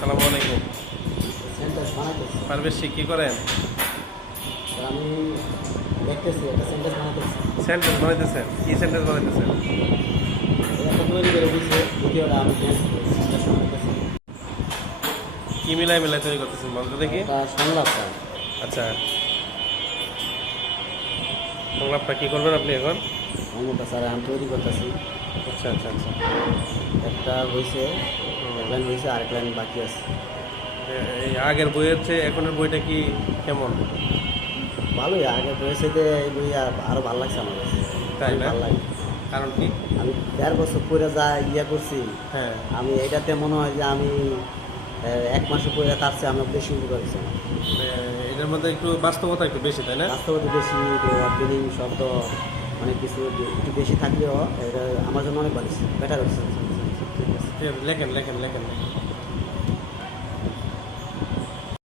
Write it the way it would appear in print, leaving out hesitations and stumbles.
আসসালামু আলাইকুম। সেন্টেন্স বানাইতেছি। পারভেজ কি করেন? আমি দেখতেছি একটা সেন্টেন্স বানাইতেছি। সেন্টেন্স বানাইতেছেন? কি সেন্টেন্স বানাইতেছেন? একটা তৈরি করে দিচ্ছে, দ্বিতীয়টা আমি সেন্টেন্স বানাইতেছি। কি মিলাই মিলাই তৈরি করতেছেন বলতে দেখি। একটা সংলাপ স্যার। আচ্ছা, সংলাপটা কি করবেন আপনি এখন? সংলাপটা স্যার আমি তৈরি করতেছি। আচ্ছা আচ্ছা আচ্ছা। একটা হয়েছে, এক লাইন হয়েছে, আরেক লাইন বাকি আছে। এই আগের বইয়ের চেয়ে এখনের বইটা কি কেমন? ভালোই, আগে হয়েছে যে এই বই আরও ভালো লাগছে আমার কাছে। তাই না? ভালো লাগে। কারণ কি? আমি 1.5 বছর পরে যা করছি, হ্যাঁ, আমি এটাতে মনে হয় যে আমি 1 মাসে পরে তার চেয়ে আমার বেশি উপকার হয়েছে। এটার মধ্যে একটু বাস্তবতা একটু বেশি, তাই না? বাস্তবতা বেশি, অর্গেনিক শব্দ অনেক কিছু একটু বেশি থাকলেও এটা আমার জন্য অনেক ভালো, বেটার হচ্ছে। ঠিক আছে, লেখেন লেখেন লেখেন লেখেন।